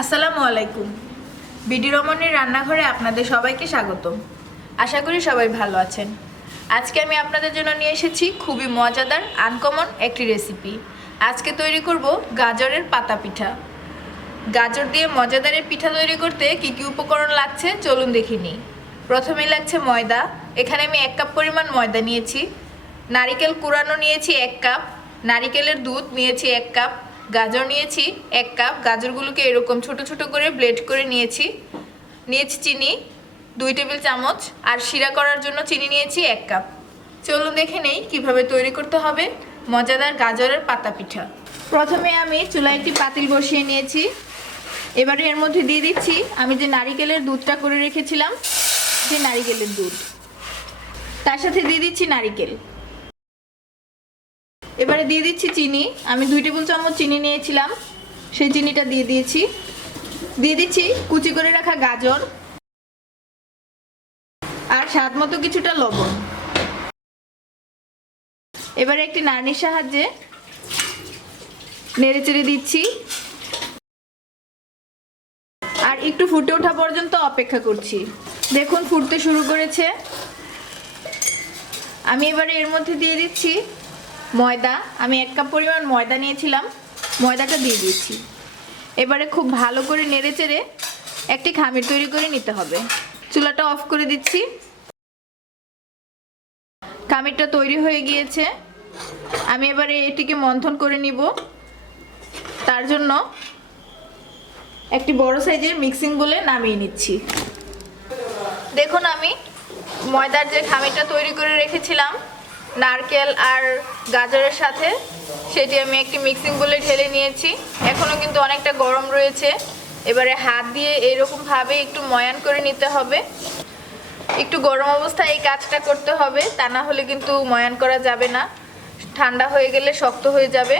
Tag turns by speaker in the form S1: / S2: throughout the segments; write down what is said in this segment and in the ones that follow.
S1: আসসালামু আলাইকুম। বিডি রমণীর রান্নাঘরে আপনাদের সবাইকে স্বাগতম। আশা করি সবাই ভালো আছেন। আজকে আমি আপনাদের জন্য নিয়ে এসেছি খুবই মজাদার আনকমন একটি রেসিপি আজকে তৈরি করব গাজরের পাতা পিঠা। গাজর দিয়ে মজাদারের পিঠা তৈরি করতে কি কি উপকরণ লাগছে চলুন দেখে নিই। প্রথমেই লাগছে ময়দা। এখানে আমি এক কাপ পরিমাণ ময়দা নিয়েছি। নারিকেল কুড়ানো নিয়েছি এক কাপ। নারিকেলের দুধ নিয়েছি এক কাপ। গাজর নিয়েছি, এক কাপ। গাজরগুলোকে এরকম ছোট ছোট করে ব্লেড করে নিয়েছি। নিয়েছি চিনি, দুই টেবিল চামচ। আর শিরা করার জন্য চিনি নিয়েছি এক কাপ। চলুন দেখে নেই কীভাবে তৈরি করতে হবে মজাদার গাজরের পাতা পিঠা। প্রথমে আমি চুলায় একটি পাতিল বসিয়ে নিয়েছি। এবারে এর মধ্যে দিয়ে দিচ্ছি, আমি যে নারিকেলের দুধটা করে রেখেছিলাম, যে নারিকেলের দুধ। তার সাথে দিয়ে দিচ্ছি নারিকেল। এবারে দিয়ে দিচ্ছি চিনি। আমি দুই টেবিল চামচ চিনি নিয়েছিলাম। সেই চিনিটা দিয়ে দিয়েছি। দিয়ে দিচ্ছি কুচি করে রাখা গাজর আর স্বাদ মতো কিছুটা লবণ। এবারে একটি নানির সাহায্যে নেড়ে চেড়ে দিচ্ছি। আর একটু ফুটে ওঠা পর্যন্ত অপেক্ষা করছি। দেখুন, ফুটতে শুরু করেছে। আমি এবারে এর মধ্যে দিয়ে দিচ্ছি ময়দা, আমি এক কাপ পরিমাণ ময়দা নিয়েছিলাম, ময়দাটা দিয়ে দিয়েছি। এবারে খুব ভালো করে নেড়ে চেড়ে একটি খামির তৈরি করে নিতে হবে। চুলাটা অফ করে দিচ্ছি। খামিরটা তৈরি হয়ে গিয়েছে। আমি এবারে এটিকে মন্থন করে নিব। তার জন্য একটি বড় সাইজের মিক্সিং বলে নামিয়ে নিচ্ছি। দেখুন আমি ময়দার যে খামিরটা তৈরি করে রেখেছিলাম নারকেল আর গাজরের সাথে, সেটি আমি একটি মিক্সিং বলে ঢেলে নিয়েছি। এখনও কিন্তু অনেকটা গরম রয়েছে। এবারে হাত দিয়ে এরকমভাবে একটু ময়ান করে নিতে হবে। একটু গরম অবস্থায় এই কাজটা করতে হবে, তা না হলে কিন্তু ময়ান করা যাবে না। ঠান্ডা হয়ে গেলে শক্ত হয়ে যাবে।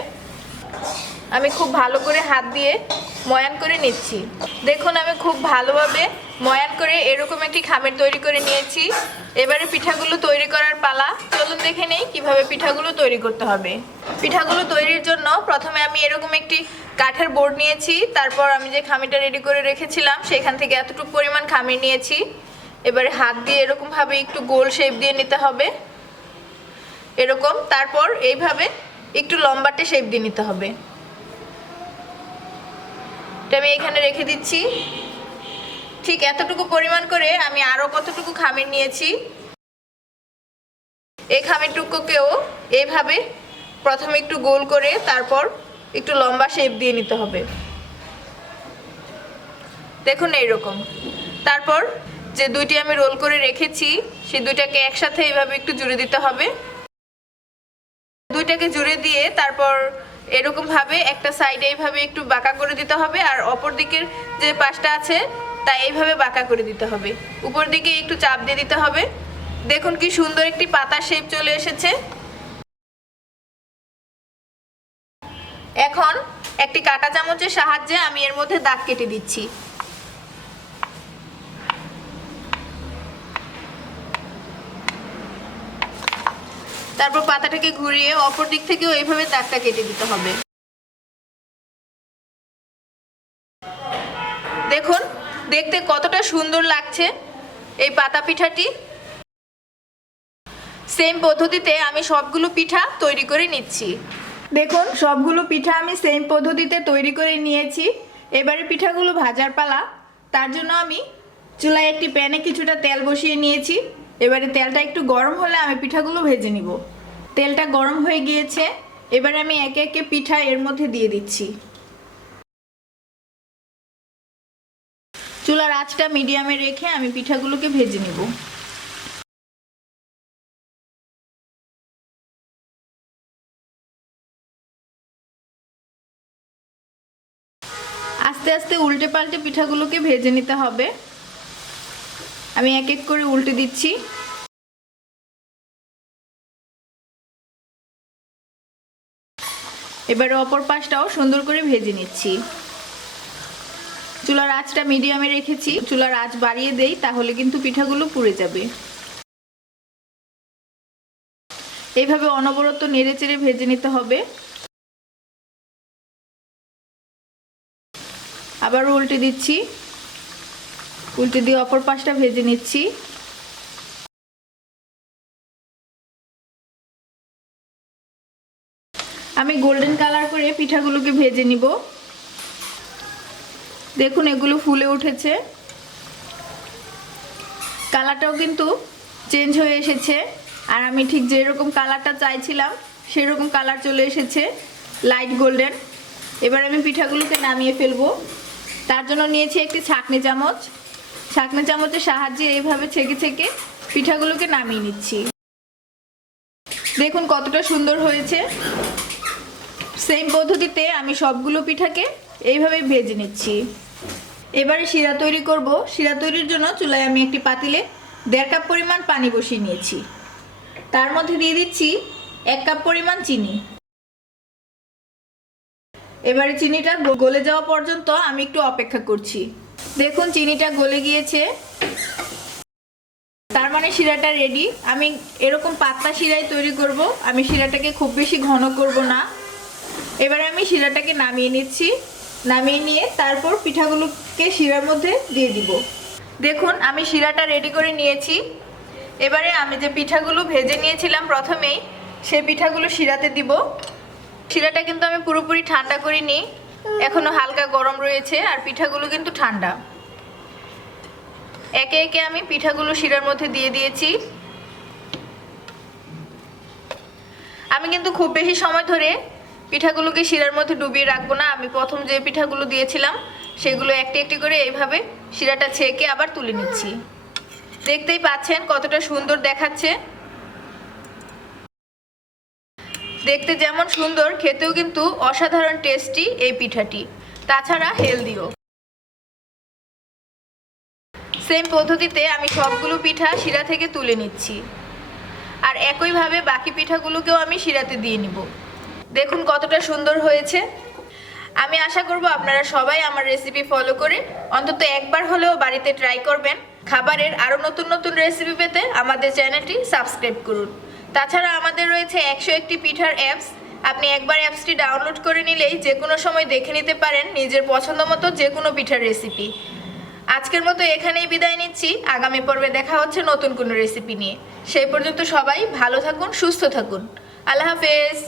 S1: আমি খুব ভালো করে হাত দিয়ে ময়ান করে নিচ্ছি। দেখুন, আমি খুব ভালোভাবে ময়ান করে এরকম একটি খামের তৈরি করে নিয়েছি। এবারে পিঠাগুলো তৈরি করার পালা। চলুন দেখে নেই কীভাবে পিঠাগুলো তৈরি করতে হবে। পিঠাগুলো তৈরির জন্য প্রথমে আমি এরকম একটি কাঠের বোর্ড নিয়েছি। তারপর আমি যে খামিটা রেডি করে রেখেছিলাম, সেখান থেকে এতটুকু পরিমাণ খামির নিয়েছি। এবারে হাত দিয়ে এরকমভাবে একটু গোল শেপ দিয়ে নিতে হবে। এরকম। তারপর এইভাবে একটু লম্বাটে শেপ দিয়ে নিতে হবে। এটা আমি এখানে রেখে দিচ্ছি। ঠিক এতটুকু পরিমাণ করে আমি আরও কতটুকু খামির নিয়েছি? এই খামিরটুকুকেও এইভাবে প্রথমে একটু গোল করে তারপর একটু লম্বা শেপ দিয়ে নিতে হবে। দেখুন এইরকম। তারপর যে দুইটি আমি রোল করে রেখেছি, সেই দুইটাকে একসাথে এইভাবে একটু জুড়ে দিতে হবে। দুইটাকে জুড়ে দিয়ে তারপর এরকম ভাবে একটা সাইডে এইভাবে একটু বাঁকা করে দিতে হবে আর অপর দিকের যে পাশটা আছে তা এইভাবে বাঁকা করে দিতে হবে। উপর দিকে একটু চাপ দিয়ে দিতে হবে। দেখুন কি সুন্দর একটি পাতা শেপ চলে এসেছে। এখন একটি কাটা চামচের সাহায্যে আমি এর মধ্যে দাগ কেটে দিচ্ছি। তারপর পাতাটাকে ঘুরিয়ে অপর দিক থেকেও এইভাবে দাগটা কেটে দিতে হবে। দেখতে কতটা সুন্দর লাগছে এই পাতা পিঠাটি? সেম পদ্ধতিতে আমি সবগুলো পিঠা তৈরি করে নিচ্ছি। দেখুন, সবগুলো পিঠা আমি সেম পদ্ধতিতে তৈরি করে নিয়েছি। এবারে পিঠাগুলো ভাজার পালা। তার জন্য আমি চুলায় একটি প্যানে কিছুটা তেল বসিয়ে নিয়েছি। এবারে তেলটা একটু গরম হলে আমি পিঠাগুলো ভেজে নিব। তেলটা গরম হয়ে গিয়েছে। এবারে আমি একে একে পিঠা এর মধ্যে দিয়ে দিচ্ছি। চুলার আঁচটা মিডিয়ামে রেখে আমি পিঠাগুলোকে ভেজে নিব। আস্তে আস্তে উল্টে পাল্টে পিঠাগুলোকে ভেজে নিতে হবে। আমি এক এক করে উল্টে দিচ্ছি। এবারে অপর পাশটাও সুন্দর করে ভেজে নিচ্ছি। চুলার আঁচটা মিডিয়ামে রেখেছি। চুলার আঁচ বাড়িয়ে দেই, তাহলে কিন্তু পিঠাগুলো পুড়ে যাবে। এইভাবে অনবরত নেড়ে চেড়ে ভেজে নিতে হবে। আবার উল্টে দিচ্ছি। উল্টে দিয়ে অপর পাশটা ভেজে নিচ্ছি। আমি গোল্ডেন কালার করে পিঠাগুলোকে ভেজে নিব। দেখুন, এগুলো ফুলে উঠেছে। কালারটাও কিন্তু চেঞ্জ হয়ে এসেছে। আর আমি ঠিক যেরকম কালারটা চাইছিলাম, সেরকম কালার চলে এসেছে, লাইট গোল্ডেন। এবার আমি পিঠাগুলোকে নামিয়ে ফেলব। তার জন্য নিয়েছি একটি ছাকনি চামচ। ছাকনি চামচের সাহায্যে এইভাবে ছেঁকে ছেঁকে পিঠাগুলোকে নামিয়ে নিচ্ছি। দেখুন কতটা সুন্দর হয়েছে। সেম পদ্ধতিতে আমি সবগুলো পিঠাকে এইভাবে ভেজে নিচ্ছি। এবারে শিরা তৈরি করব। শিরা তৈরির জন্য চুলায় আমি একটি পাতিলে দেড় কাপ পরিমাণ পানি বসিয়ে নিয়েছি। তার মধ্যে দিয়ে দিচ্ছি এক কাপ পরিমাণ চিনি। এবারে চিনিটা গলে যাওয়া পর্যন্ত আমি একটু অপেক্ষা করছি। দেখুন, চিনিটা গলে গিয়েছে। তার মানে শিরাটা রেডি আমি এরকম পাতলা শিরাই তৈরি করব। আমি শিরাটাকে খুব বেশি ঘন করব না। এবারে আমি শিরাটাকে নামিয়ে নিচ্ছি। নামিয়ে নিয়ে তারপর পিঠাগুলোকে শিরার মধ্যে দিয়ে দিব। দেখুন, আমি শিরাটা রেডি করে নিয়েছি। এবারে আমি যে পিঠাগুলো ভেজে নিয়েছিলাম প্রথমেই সে পিঠাগুলো শিরাতে দিব। শিরাটা কিন্তু আমি পুরোপুরি ঠান্ডা করিনি। এখনও হালকা গরম রয়েছে আর পিঠাগুলো কিন্তু ঠান্ডা। একে একে আমি পিঠাগুলো শিরার মধ্যে দিয়ে দিয়েছি। আমি কিন্তু খুব বেশি সময় ধরে পিঠাগুলোকে শিরার মধ্যে ডুবিয়ে রাখব না। আমি প্রথম যে পিঠাগুলো দিয়েছিলাম, সেগুলো একটি একটি করে এইভাবে শিরাটা ছেঁকে আবার তুলে নিচ্ছি। দেখতেই পাচ্ছেন কতটা সুন্দর দেখাচ্ছে। দেখতে যেমন সুন্দর, খেতেও কিন্তু অসাধারণ টেস্টি এই পিঠাটি। তাছাড়া হেলদিও। সেম পদ্ধতিতে আমি সবগুলো পিঠা শিরা থেকে তুলে নিচ্ছি। আর একইভাবে বাকি পিঠাগুলোকেও আমি শিরাতে দিয়ে নিব। দেখুন কতটা সুন্দর হয়েছে। আমি আশা করব আপনারা সবাই আমার রেসিপি ফলো করে অন্তত একবার হলেও বাড়িতে ট্রাই করবেন। খাবারের আরও নতুন নতুন রেসিপি পেতে আমাদের চ্যানেলটি সাবস্ক্রাইব করুন। তাছাড়া আমাদের রয়েছে একশো একটি পিঠার অ্যাপস আপনি একবার অ্যাপসটি ডাউনলোড করে নিলেই যে কোনো সময় দেখে নিতে পারেন নিজের পছন্দ মতো যে কোনো পিঠার রেসিপি আজকের মতো এখানেই বিদায় নিচ্ছি। আগামী পর্বে দেখা হচ্ছে নতুন কোনো রেসিপি নিয়ে। সেই পর্যন্ত সবাই ভালো থাকুন, সুস্থ থাকুন। আল্লাহ হাফেজ।